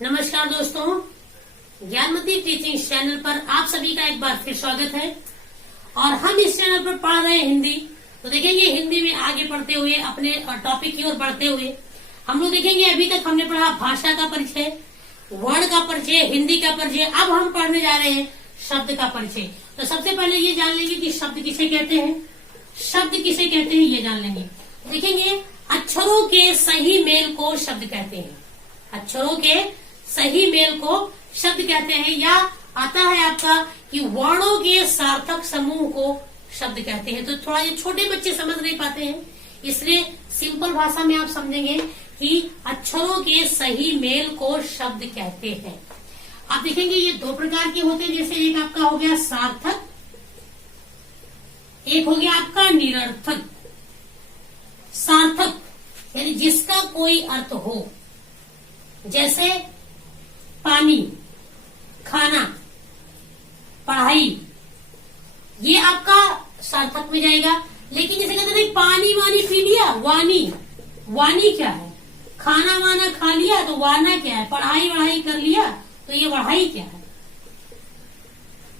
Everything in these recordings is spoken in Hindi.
नमस्कार दोस्तों, ज्ञानमती टीचिंग चैनल पर आप सभी का एक बार फिर स्वागत है। और हम इस चैनल पर पढ़ रहे हैं हिंदी। तो देखेंगे हिंदी में आगे बढ़ते हुए अपने टॉपिक की ओर बढ़ते हुए हम लोग देखेंगे अभी तक हमने पढ़ा भाषा का परिचय, वर्ण का परिचय, हिंदी का परिचय। अब हम पढ़ने जा रहे हैं शब्द का परिचय। तो सबसे पहले ये जान लेंगे कि शब्द किसे कहते हैं। शब्द किसे कहते हैं ये जान लेंगे। देखेंगे अक्षरों के सही मेल को शब्द कहते हैं। अक्षरों के सही मेल को शब्द कहते हैं। या आता है आपका कि वर्णों के सार्थक समूह को शब्द कहते हैं। तो थोड़ा ये छोटे बच्चे समझ नहीं पाते हैं, इसलिए सिंपल भाषा में आप समझेंगे कि अक्षरों के सही मेल को शब्द कहते हैं। आप देखेंगे ये दो प्रकार के होते हैं। जैसे एक आपका हो गया सार्थक, एक हो गया आपका निरर्थक। सार्थक यानी जिसका कोई अर्थ हो, जैसे पानी, खाना, पढ़ाई, ये आपका सार्थक में जाएगा। लेकिन जैसे कहते हैं पानी वानी पी लिया, वानी, वानी क्या है? खाना वाना खा लिया तो वाना क्या है? पढ़ाई वढ़ाई कर लिया तो ये पढ़ाई क्या है?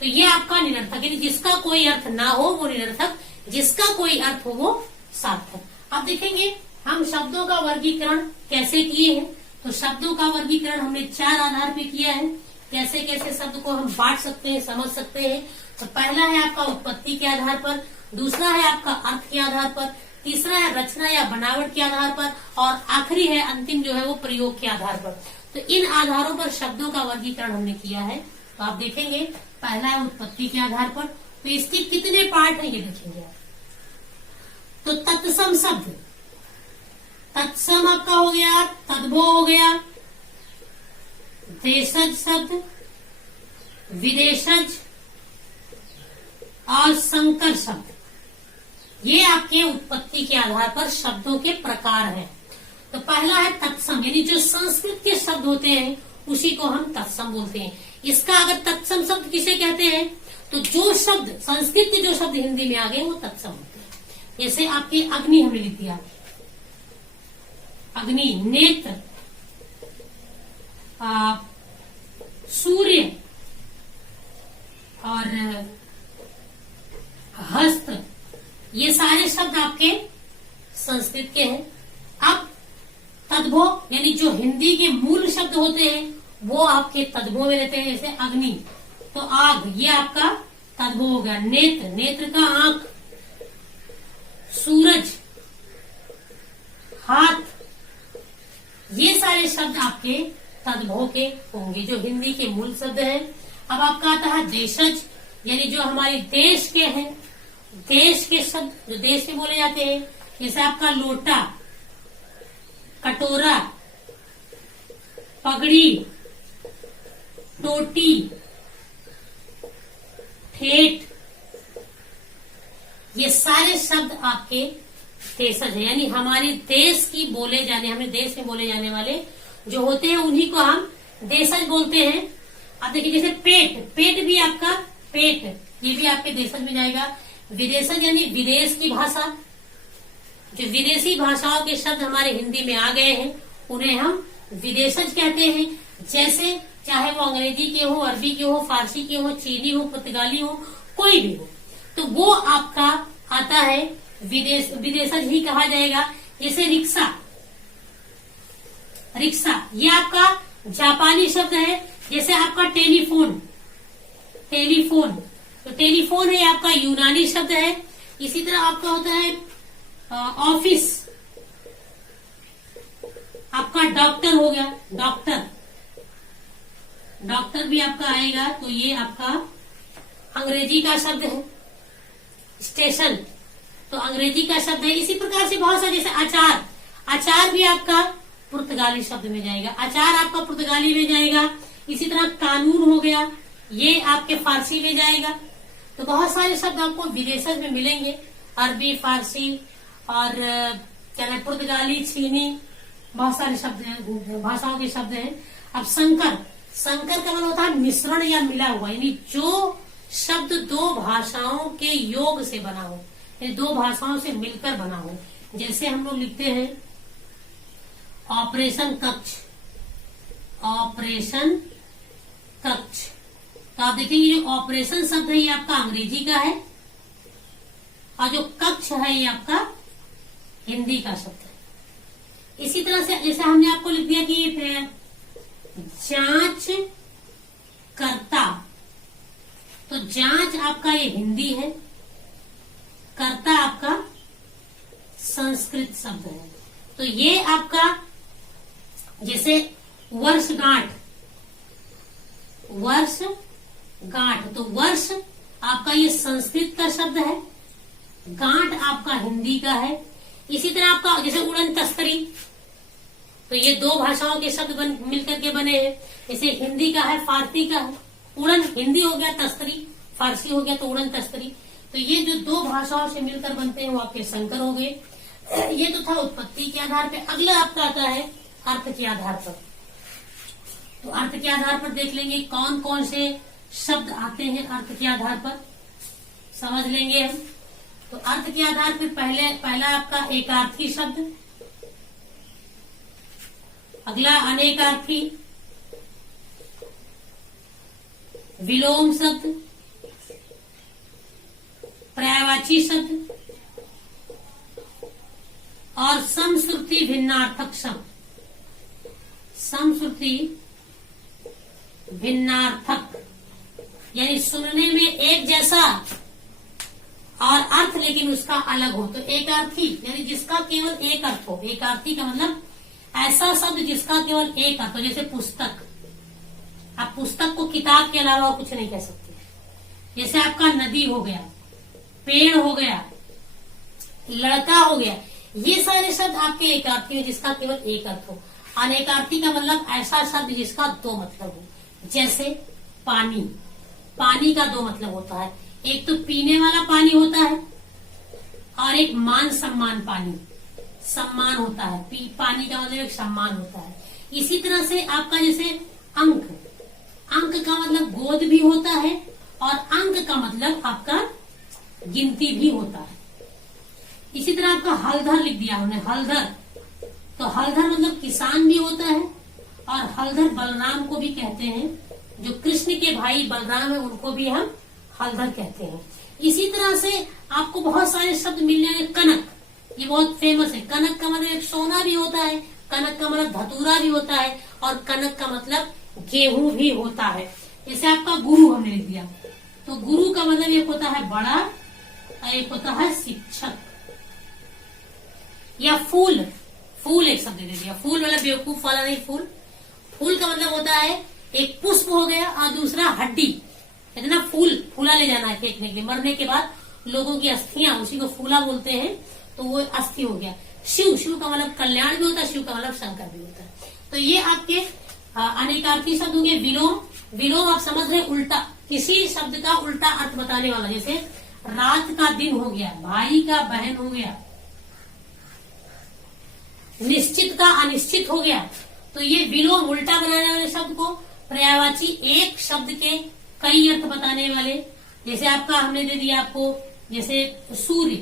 तो ये आपका निरर्थक, यानी जिसका कोई अर्थ ना हो वो निरर्थक, जिसका कोई अर्थ हो वो सार्थक। अब देखेंगे हम शब्दों का वर्गीकरण कैसे किए हैं। तो शब्दों का वर्गीकरण हमने 4 आधार पे किया है। कैसे कैसे शब्द को हम बांट सकते हैं, समझ सकते हैं। तो पहला है आपका उत्पत्ति के आधार पर, दूसरा है आपका अर्थ के आधार पर, तीसरा है रचना या बनावट के आधार पर, और आखिरी है अंतिम जो है वो प्रयोग के आधार पर। तो इन आधारों पर शब्दों का वर्गीकरण हमने किया है। तो आप देखेंगे पहला है उत्पत्ति के आधार पर। तो इसके कितने पार्ट है ये देखेंगे आप। तो तत्सम शब्द, तत्सम आपका हो गया, तद्भव हो गया, देशज शब्द, विदेशज और संकर शब्द, ये आपके उत्पत्ति के आधार पर शब्दों के प्रकार हैं। तो पहला है तत्सम, यानी जो संस्कृत के शब्द होते हैं उसी को हम तत्सम बोलते हैं। इसका अगर तत्सम शब्द किसे कहते हैं तो जो शब्द संस्कृत के जो शब्द हिंदी में आ गए वो तत्सम होते हैं। जैसे आपके अग्नि हमने लिख दिया, अग्नि, नेत्र, सूर्य और हस्त, ये सारे शब्द आपके संस्कृत के हैं। अब तद्भव यानी जो हिंदी के मूल शब्द होते हैं वो आपके तद्भव में रहते हैं। जैसे अग्नि तो आग, ये आपका तद्भव हो गया। नेत्र, नेत्र का आंख, सूरज, हाथ, ये सारे शब्द आपके तद्भव के होंगे जो हिंदी के मूल शब्द हैं। अब आपका आता है देशज, यानी जो हमारे देश के हैं, देश के शब्द जो देश में बोले जाते हैं। जैसे आपका लोटा, कटोरा, पगड़ी, टोटी, ठेठ, ये सारे शब्द आपके देशज है। यानी हमारे देश की बोले जाने, हमें देश में बोले जाने वाले जो होते हैं उन्हीं को हम देशज बोलते हैं। अब देखिए जैसे पेट, पेट भी आपका, पेट ये भी आपके देशज में जाएगा। विदेशज यानी विदेश की भाषा, जो विदेशी भाषाओं के शब्द हमारे हिंदी में आ गए हैं उन्हें हम विदेशज कहते हैं। जैसे चाहे वो अंग्रेजी के हो, अरबी के हो, फारसी के हो, चीनी हो, पुर्तगाली हो, कोई भी हो, तो वो आपका आता है विदेशज ही कहा जाएगा। जैसे रिक्शा, रिक्शा ये आपका जापानी शब्द है। जैसे आपका टेलीफोन, टेलीफोन, तो टेलीफोन है आपका यूनानी शब्द है। इसी तरह आपका होता है ऑफिस, आपका डॉक्टर हो गया, डॉक्टर, डॉक्टर भी आपका आएगा तो ये आपका अंग्रेजी का शब्द है। स्टेशन तो अंग्रेजी का शब्द है। इसी प्रकार से बहुत सारे, जैसे अचार, अचार भी आपका पुर्तगाली शब्द में जाएगा, अचार आपका पुर्तगाली में जाएगा। इसी तरह कानून हो गया, ये आपके फारसी में जाएगा। तो बहुत सारे शब्द आपको विदेशज में मिलेंगे, अरबी, फारसी और क्या है पुर्तगाली, चीनी, बहुत सारे शब्द हैं, भाषाओं के शब्द हैं। अब संकर, संकर का मतलब होता है मिश्रण या मिला हुआ, यानी जो शब्द दो भाषाओं के योग से बना हो, यानी दो भाषाओं से मिलकर बना हो। जैसे हम लोग लिखते हैं ऑपरेशन कक्ष, ऑपरेशन कक्ष। तो आप देखेंगे जो ऑपरेशन शब्द है ये आपका अंग्रेजी का है और जो कक्ष है ये आपका हिंदी का शब्द है। इसी तरह से जैसे हमने आपको लिख दिया कि जांच करता, तो जांच आपका ये हिंदी है, करता आपका संस्कृत शब्द है। तो ये आपका जैसे वर्षगांठ, वर्षगांठ, तो वर्ष आपका ये संस्कृत का शब्द है, गांठ आपका हिंदी का है। इसी तरह आपका जैसे उड़न तस्तरी, तो ये दो भाषाओं के शब्द मिलकर के बने हैं। जैसे हिंदी का है, फारसी का है। उड़न हिंदी हो गया, तस्तरी फारसी हो गया, तो उड़न तस्तरी। तो ये जो दो भाषाओं से मिलकर बनते हैं वो आपके संकर हो गए। ये तो था उत्पत्ति के आधार पे। अगला आपका आता है अर्थ के आधार पर। तो अर्थ के आधार पर देख लेंगे कौन कौन से शब्द आते हैं अर्थ के आधार पर, समझ लेंगे हम। तो अर्थ के आधार पर पहला आपका एकार्थी शब्द, अगला अनेकार्थी, विलोम शब्द, पर्यायवाची शब्द और समश्रुति भिन्नार्थक शब्द। समश्रुति भिन्नार्थक यानी सुनने में एक जैसा और अर्थ लेकिन उसका अलग हो। तो एकार्थी यानी जिसका केवल एक अर्थ हो। एकार्थी का मतलब ऐसा शब्द जिसका केवल एक अर्थ हो। जैसे पुस्तक, आप पुस्तक को किताब के अलावा कुछ नहीं कह सकते। जैसे आपका नदी हो गया, पेड़ हो गया, लड़का हो गया, ये सारे शब्द आपके एकार्थी हो जिसका केवल एक अर्थ हो। अनेकार्थी का मतलब ऐसा शब्द जिसका दो मतलब हो। जैसे पानी, पानी का दो मतलब होता है। एक तो पीने वाला पानी होता है और एक मान सम्मान पानी, सम्मान होता है। पानी का मतलब एक सम्मान होता है। इसी तरह से आपका जैसे अंक, अंक का मतलब गोद भी होता है और अंक का मतलब आपका गिनती भी होता है। इसी तरह आपका हलधर लिख दिया हमने, हलधर, तो हलधर मतलब किसान भी होता है और हलधर बलराम को भी कहते हैं। जो कृष्ण के भाई बलराम है उनको भी हम हलधर कहते हैं। इसी तरह से आपको बहुत सारे शब्द मिल जाएंगे। कनक, ये बहुत फेमस है। कनक का मतलब एक सोना भी होता है, कनक का मतलब धतूरा भी होता है और कनक का मतलब गेहूं भी होता है। जैसे आपका गुरु हमने लिख दिया, तो गुरु का मतलब एक होता है बड़ा और एक होता है शिक्षक। या फूल, फूल एक शब्द दे दिया। फूल मतलब बेवकूफ वाला नहीं, फूल, फूल का मतलब होता है एक पुष्प हो गया और दूसरा हड्डी। इतना फूल, फूला ले जाना है फेंकने के लिए। मरने के बाद लोगों की अस्थियां, उसी को फूला बोलते हैं, तो वो अस्थि हो गया। शिव, शिव का मतलब कल्याण भी होता है, शिव का मतलब शंकर भी होता है। तो ये आपके अनेकार्थी शब्द होंगे। विलोम, विलोम आप समझ रहे उल्टा, किसी शब्द का उल्टा अर्थ बताने वाला। जैसे रात का दिन हो गया, भाई का बहन हो गया, निश्चित का अनिश्चित हो गया। तो ये विलोम, उल्टा बनाने वाले शब्द को। पर्यायवाची, एक शब्द के कई अर्थ बताने वाले। जैसे आपका हमने दे दिया आपको, जैसे सूर्य,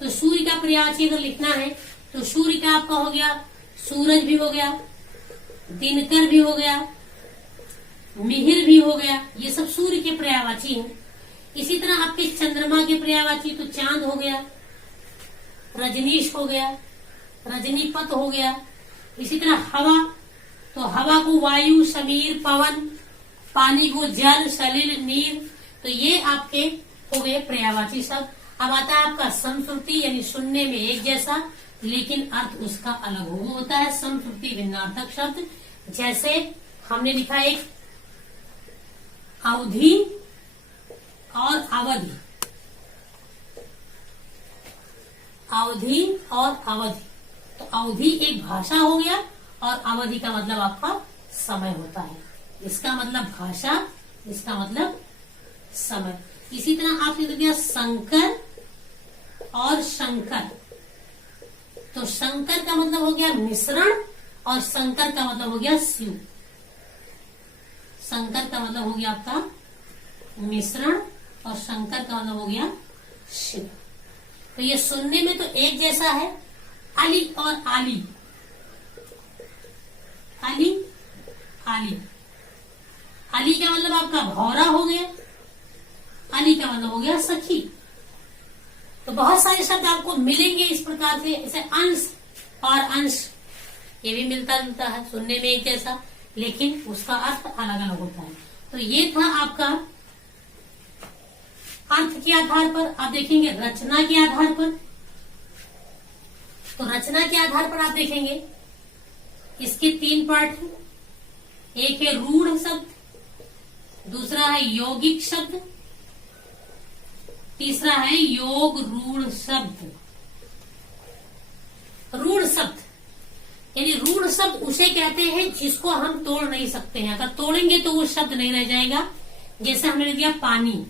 तो सूर्य का पर्यायवाची अगर लिखना है तो सूर्य का आपका हो गया सूरज भी हो गया, दिनकर भी हो गया, मिहिर भी हो गया। ये सब सूर्य के पर्यायवाची हैं। इसी तरह आपके चंद्रमा के पर्यायवाची तो चांद हो गया, रजनीश हो गया, रजनीपत हो गया। इसी तरह हवा, तो हवा को वायु, समीर, पवन, पानी को जल, सलिल, नीर। तो ये आपके हो गए पर्यायवाची शब्द। अब आता है आपका समश्रुति यानी सुनने में एक जैसा लेकिन अर्थ उसका अलग हो, वो होता है समश्रुति भिन्नार्थक शब्द। जैसे हमने लिखा एक अवधि और अवधि, अवधि और अवधि। तो अवधि एक भाषा हो गया और अवधि का मतलब आपका समय होता है। इसका मतलब भाषा, इसका मतलब समय। इसी तरह आपने लिख दिया संकर और शंकर। तो शंकर का मतलब हो गया मिश्रण और शंकर का मतलब हो गया शिव। शंकर का मतलब हो गया आपका मिश्रण और शंकर का मतलब हो गया शिव। तो ये सुनने में तो एक जैसा है, अली और आली, अली आली। अली का मतलब आपका भौरा हो गया, अली का मतलब हो गया सखी। तो बहुत सारे शब्द आपको मिलेंगे इस प्रकार से, जैसे अंश और अंश, ये भी मिलता जुलता है, सुनने में एक जैसा, लेकिन उसका अर्थ अलग अलग होता है। तो ये था आपका अर्थ के आधार पर। आप देखेंगे रचना के आधार पर। तो रचना के आधार पर आप देखेंगे इसके 3 पार्ट हैं। एक है रूढ़ शब्द, दूसरा है यौगिक शब्द, तीसरा है योग रूढ़ शब्द। रूढ़ शब्द यानी रूढ़ शब्द उसे कहते हैं जिसको हम तोड़ नहीं सकते हैं। अगर तोड़ेंगे तो वो शब्द नहीं रह जाएगा। जैसे हमने लिख दिया पानी,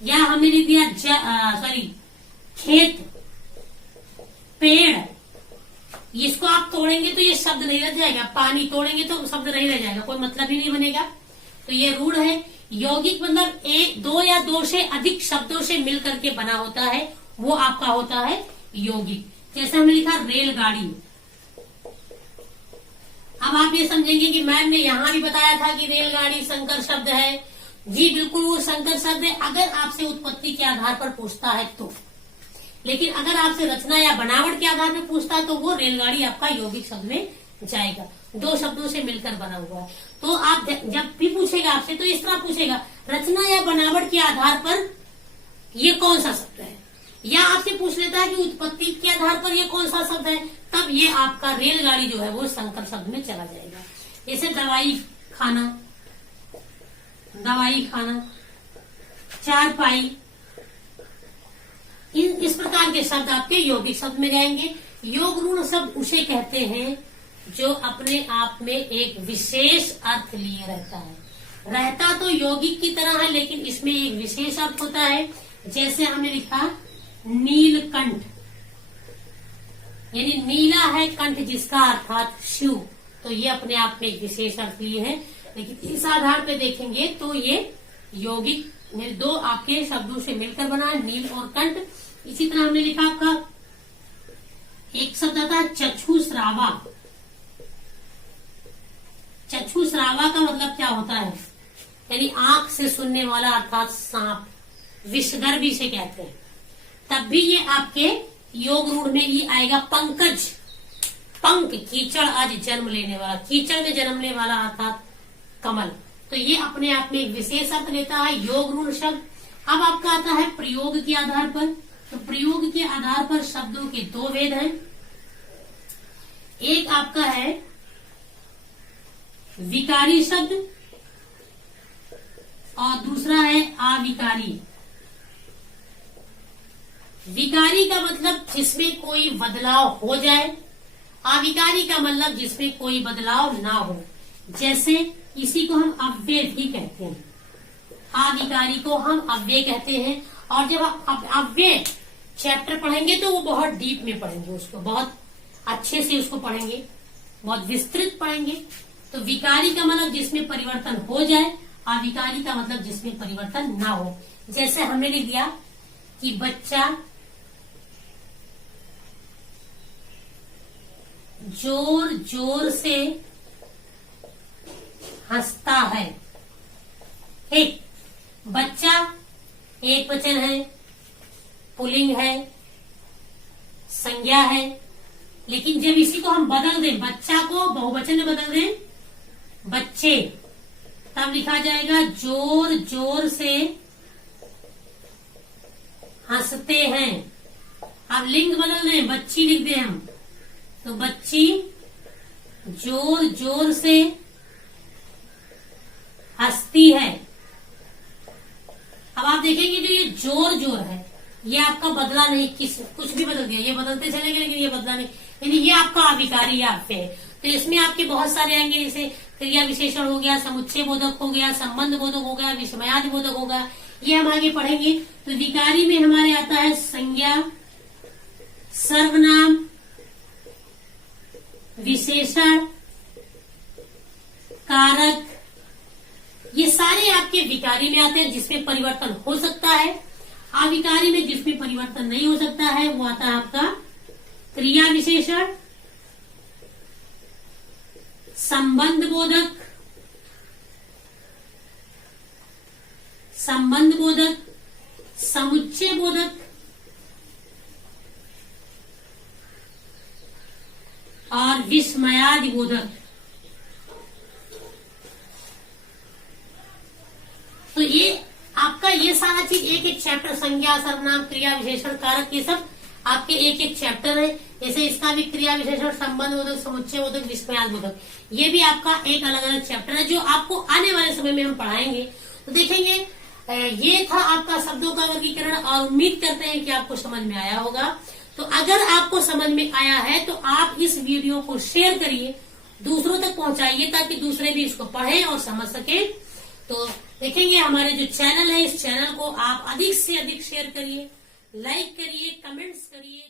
या हमने लिख दिया खेत, पेड़, इसको आप तोड़ेंगे तो ये शब्द नहीं रह जाएगा। पानी तोड़ेंगे तो शब्द नहीं रह जाएगा, कोई मतलब ही नहीं बनेगा। तो ये रूढ़ है। यौगिक मतलब एक, 2 या 2 से अधिक शब्दों से मिल करके बना होता है, वो आपका होता है यौगिक। जैसे हमने लिखा रेलगाड़ी। अब आप ये समझेंगे कि मैम ने यहां भी बताया था कि रेलगाड़ी संकर शब्द है। जी बिल्कुल, वो संकर शब्द है अगर आपसे उत्पत्ति के आधार पर पूछता है तो। लेकिन अगर आपसे रचना या बनावट के आधार पर पूछता है तो वो रेलगाड़ी आपका यौगिक शब्द में जाएगा। 2 शब्दों से मिलकर बना हुआ है। तो आप जब भी पूछेगा आपसे तो इस तरह पूछेगा, रचना या बनावट के आधार पर ये कौन सा शब्द है, या आपसे पूछ लेता है कि उत्पत्ति के आधार पर ये कौन सा शब्द है, तब ये आपका रेलगाड़ी जो है वो संकर शब्द में चला जाएगा। जैसे दवाई खाना, दवाई खाना, चारपाई, इस प्रकार के शब्द आपके यौगिक शब्द में जाएंगे। योग रूढ़ शब्द उसे कहते हैं जो अपने आप में एक विशेष अर्थ लिए रहता है। रहता तो यौगिक की तरह है, लेकिन इसमें एक विशेष अर्थ होता है। जैसे हमने लिखा नीलकंठ, यानी नीला है कंठ जिसका, अर्थात शिव। तो ये अपने आप में एक विशेष अर्थ लिए है, लेकिन इस आधार पे देखेंगे तो ये यौगिक 2 आपके शब्दों से मिलकर बना है, नील और कंठ। इसी तरह हमने लिखा आपका एक शब्द आता है चक्षुश्रावा। चक्षुश्रावा का मतलब क्या होता है, यानी आंख से सुनने वाला, अर्थात सांप, विषधर भी इसे कहते हैं। तब भी ये आपके योग रूढ़ में ये आएगा। पंकज, पंक, कीचड़ आज जन्म लेने वाला, कीचड़ में जन्मने वाला अर्थात कमल। तो ये अपने आप में एक विशेष अर्थ लेता है योग रूढ़ शब्द। अब आपका आता है प्रयोग के आधार पर। तो प्रयोग के आधार पर शब्दों के 2 भेद हैं। एक आपका है विकारी शब्द और दूसरा है अविकारी। विकारी का मतलब जिसमें कोई बदलाव हो जाए, अविकारी का मतलब जिसमें कोई बदलाव ना हो। जैसे इसी को हम अव्यय भी कहते हैं, अविकारी को हम अव्यय कहते हैं। और जब आप अव्यय चैप्टर पढ़ेंगे तो वो बहुत डीप में पढ़ेंगे, उसको बहुत अच्छे से उसको पढ़ेंगे, बहुत विस्तृत पढ़ेंगे। तो विकारी का मतलब जिसमें परिवर्तन हो जाए, अविकारी का मतलब जिसमें परिवर्तन ना हो। जैसे हमने लिख दिया कि बच्चा जोर जोर से हंसता है। ठीक, बच्चा एक वचन है, पुल्लिंग है, संज्ञा है। लेकिन जब इसी को हम बदल दें, बच्चा को बहुवचन में बदल दें, बच्चे, तब लिखा जाएगा जोर जोर से हंसते हैं। अब लिंग बदल दें, बच्ची लिख दें हम, तो बच्ची जोर जोर से हंसती है। अब आप देखेंगे जो ये जोर जोर है, ये आपका बदला नहीं, कुछ भी बदल दिया, ये बदलते चलेंगे लेकिन ये बदला नहीं, यानी ये आपका अविकारी आपके है। तो इसमें आपके बहुत सारे आएंगे, जैसे क्रिया विशेषण हो गया, समुच्चय बोधक हो गया, संबंध बोधक हो गया, विषमयादि बोधक होगा, ये हम आगे पढ़ेंगे। तो विकारी में हमारे आता है संज्ञा, सर्वनाम, विशेषण, कारक, ये सारे आपके विकारी में आते हैं जिसमें परिवर्तन हो सकता है। अविकारी में जिसमें परिवर्तन नहीं हो सकता है वो आता है आपका क्रिया विशेषण, संबंध बोधक, संबंध बोधक, समुच्चय बोधक और विस्मयादि बोधक। तो ये आपका ये सारा चीज एक एक चैप्टर, संज्ञा, सर्वनाम, क्रिया, विशेषण, कारक, ये सब आपके एक एक चैप्टर है। जैसे इसका भी क्रिया विशेषण, संबंध बोधक, समुच्चय बोधक, विस्मयादि बोधक, ये भी आपका एक अलग अलग चैप्टर है जो आपको आने वाले समय में हम पढ़ाएंगे। तो देखेंगे, ये था आपका शब्दों का वर्गीकरण और उम्मीद करते हैं कि आपको समझ में आया होगा। तो अगर आपको समझ में आया है तो आप इस वीडियो को शेयर करिए, दूसरों तक पहुंचाइए ताकि दूसरे भी इसको पढ़ें और समझ सके। तो देखेंगे हमारे जो चैनल है, इस चैनल को आप अधिक से अधिक शेयर करिए, लाइक करिए, कमेंट्स करिए।